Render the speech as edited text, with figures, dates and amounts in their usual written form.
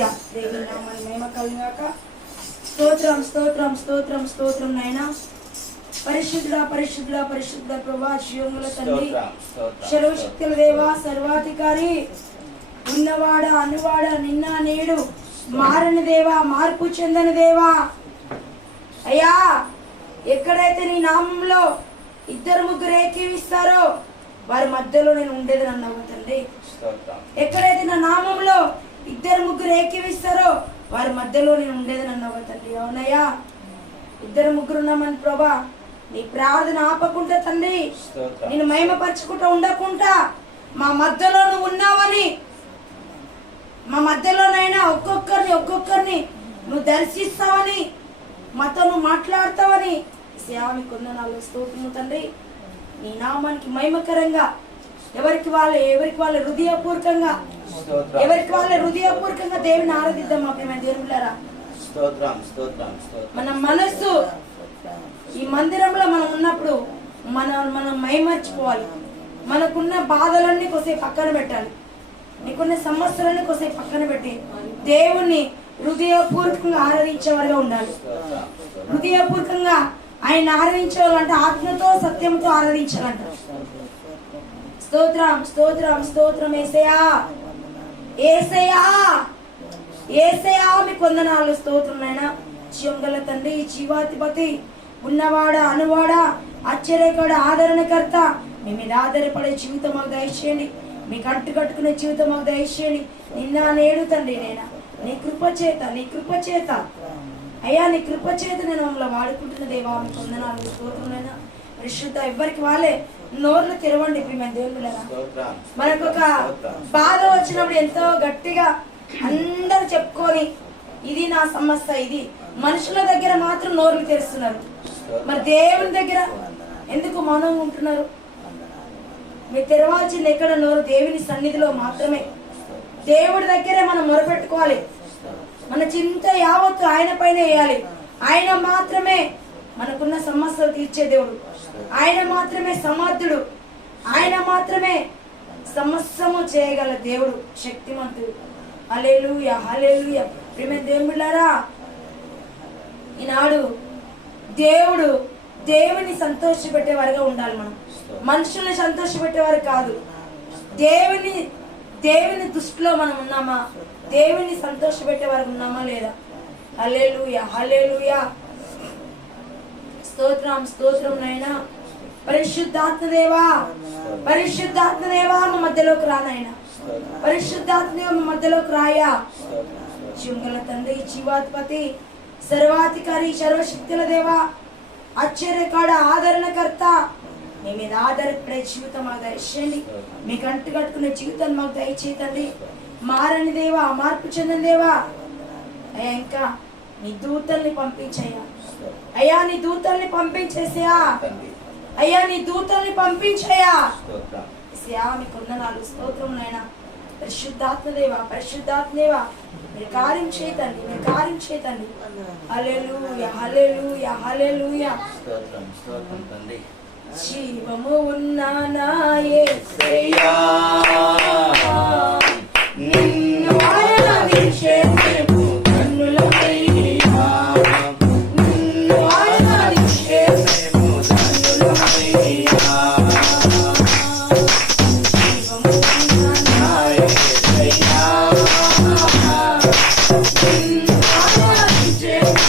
హల్లెలూయా. దేవుని నామానికి మహిమ కలుగుగాక. స్తోత్రం స్తోత్రం స్తోత్రం స్తోత్రం నాయనా. పరిశుద్ధుడా పరిశుద్ధుడా పరిశుద్ధ ప్రభువా, జీవముల తండ్రి, సర్వశక్తుల దేవా, సర్వాధికారి, ఉన్నవాడ అనువాడ, నిన్న నేడు మారని దేవా, మార్పు చెందని దేవా. అయ్యా, ఎక్కడైతే నీ నామంలో ఇద్దరు ముగ్గురు ఏకీవిస్తారో వారి మధ్యలో నేను ఉండేదని అన్నావు తండ్రి. ఎక్కడైతే నా నామంలో ఇద్దరు ముగ్గురు ఏకీవిస్తారో వారి మధ్యలో నేను ఉండేదని అన్నావు తండ్రి. అవునయ్యా, ఇద్దరు ముగ్గురు ఉన్నామని ప్రభా, నీ ప్రార్థన ఆపకుండా తండ్రి, నేను మహిమపరచుకుంటూ ఉండకుండా మా మధ్యలో నువ్వు ఉన్నావని, మా మధ్యలోనైనా ఒక్కొక్కరిని నువ్వు దర్శిస్తావని, మాతో నువ్వు మాట్లాడతావని సేవని కొందనాలు స్తోత్రము తండ్రి. నీ నామానికి మహిమకరంగా ఎవరికి వాళ్ళ హృదయపూర్వకంగా దేవుని ఆరాధిద్దాం. మా ప్రేమ దేవులారా, మన మనస్సు ఈ మందిరంలో మనం ఉన్నప్పుడు మనం మైమర్చిపోవాలి. మనకున్న బాధలన్నీ కొద్దిసేపు పక్కన పెట్టాలి. నీకున్న సమస్యలన్నీ కొద్దిసేపు పక్కన పెట్టి దేవుణ్ణి హృదయపూర్వకంగా ఆరాధించేవారుగా ఉండాలి. హృదయపూర్వకంగా ఆయన ఆరాధించేవాళ్ళంటే ఆత్మతో సత్యంతో ఆరాధించాలంట. స్తోత్రం స్తోత్రం స్తోత్రం. ఏసయ్యా ఏసయ్యా ఏసయ్యా మీకు వందనాలు. స్తోత్రం నాయనా. జీవంగల తండ్రి, జీవాధిపతి, ఉన్నవాడ అనువాడ, ఆశ్చర్యకర, ఆదరణకర్త, మీ మీద ఆధారపడే జీవితం మాకు దయచేయండి. మీకు కట్టుకునే జీవితం మాకు దయచేయండి. నిన్న నేడు తండ్రి నేనా నీ కృప చేత అయ్యా, నీ కృప చేత నేను మమ్మల్ని వాడుకుంటున్న దేవా మీకు వందనాలు. స్తోత్రమైనా పరిశుద్ధ ఎవరికి వాళ్ళే నోర్లు తెరవండి. మేము దేవుళ్ళరా, మనకు ఒక బాధ వచ్చినప్పుడు ఎంతో గట్టిగా అందరు చెప్పుకొని ఇది నా సమస్య, ఇది మనుషుల దగ్గర మాత్రం నోర్లు తెరుస్తున్నారు. మరి దేవుని దగ్గర ఎందుకు మౌనం ఉంటున్నారు? మీరు తెరవాల్సింది ఎక్కడ? నోరు దేవుని సన్నిధిలో మాత్రమే. దేవుడి దగ్గరే మనం మొరపెట్టుకోవాలి. మన చింత యావత్తు ఆయన పైన వేయాలి. ఆయన మాత్రమే మనకున్న సమస్యలు తీర్చే దేవుడు. ఆయన మాత్రమే సమర్థుడు. ఆయన మాత్రమే సమస్తము చేయగల దేవుడు, శక్తిమంతుడు. హల్లెలూయా హల్లెలూయా. ప్రియమైన దేవుళ్ళారా, ఈనాడు దేవుని సంతోషపెట్టేవారుగా ఉండాలి. మనం మనుషుల్ని సంతోషపెట్టేవారు కాదు. దేవుని దృష్టిలో మనం ఉన్నామా? దేవుని సంతోషపెట్టేవారు ఉన్నామా లేదా? హల్లెలూయా హల్లెలూయా. స్తోత్రం స్తోత్రం నాయనా. పరిశుద్ధాత్మదేవా మా మధ్యలోకి రా నాయనా. పరిశుద్ధాత్మదేవా మా మధ్యలోకి రాయా. జీవంగల తండ్రి, జీవాధిపతి, సర్వాధికారి, సర్వశక్తుల దేవా, ఆశ్చర్యకాడ, ఆదరణకర్త, మీ మీద ఆధారపడే జీవితం మాకు దయచేయండి. మీకు కట్టుకునే జీవితాన్ని మాకు దయచేయండి. మారని దేవా, మార్పు చెందని దేవా, అయ్యా ఇంకా నీ దూతల్ని పంపించయ్యా. అయ్యా నీ దూతల్ని పంపించేసయా. అయ్యా నీ దూతల్ని పంపించయ్యా. మీకు వందనాలు. స్తోత్రం నాయనా. పరిశుద్ధాత్మదేవా మీరు కార్యం చేయతండి. హల్లెలూయా హల్లెలూయా హల్లెలూయా. జీవము ఉన్న నా యేసయ్యా, నిన్ను ఆరాధించేము కన్నులపైనా, నిన్ను ఆరాధించేము కన్నులపైనా. జీవము ఉన్న నా యేసయ్యా, నిన్ను ఆరాధించేము